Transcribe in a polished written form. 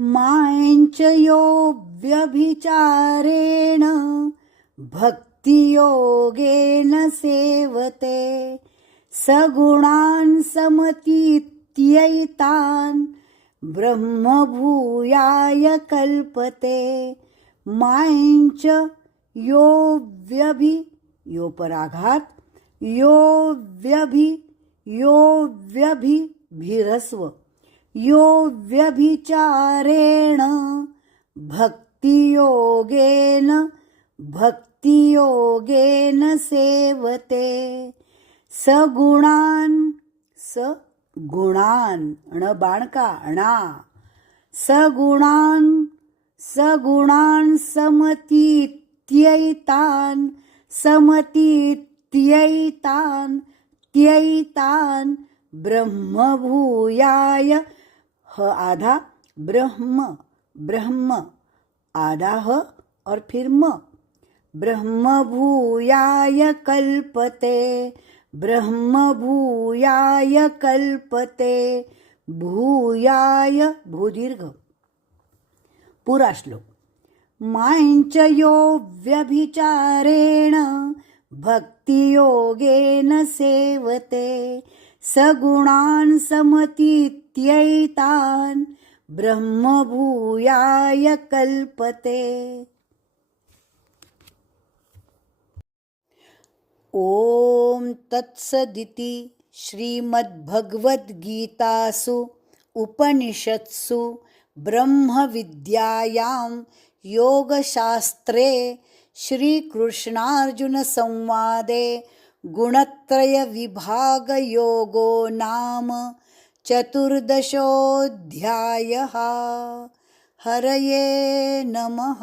माञ्चयो व्यभिचारेण भक्तियोगेन सेवते सगुणान् समतीत्यैतान् ब्रह्मभूयाय कल्पते। माञ्च यो व्यभि यो पराघात यो व्यभि भीरस्व यो व्यभिचारेण भक्तियोगेन सेवते सगुणान् ण बाणका अणा सगुणान् समतीत्यैतान् ब्रह्मभूयाय ह आधा ब्रह्म आधा ह और फिर म ब्रह्मभूयाय कल्पते भूयाय भूदीर्घ पूरा श्लोक। माञ्चयो व्यभिचारेण भक्तियोगेन सेवते सगुणान् समतीत्यैतान् ब्रह्मभूयाय कल्पते। ॐ तत्सदिति श्रीमद्भगवद्गीतासु उपनिषत्सु ब्रह्मविद्यायां योगशास्त्रे श्रीकृष्णार्जुनसंवादे गुणत्रयविभागयोगो नाम 14. हरये नमः।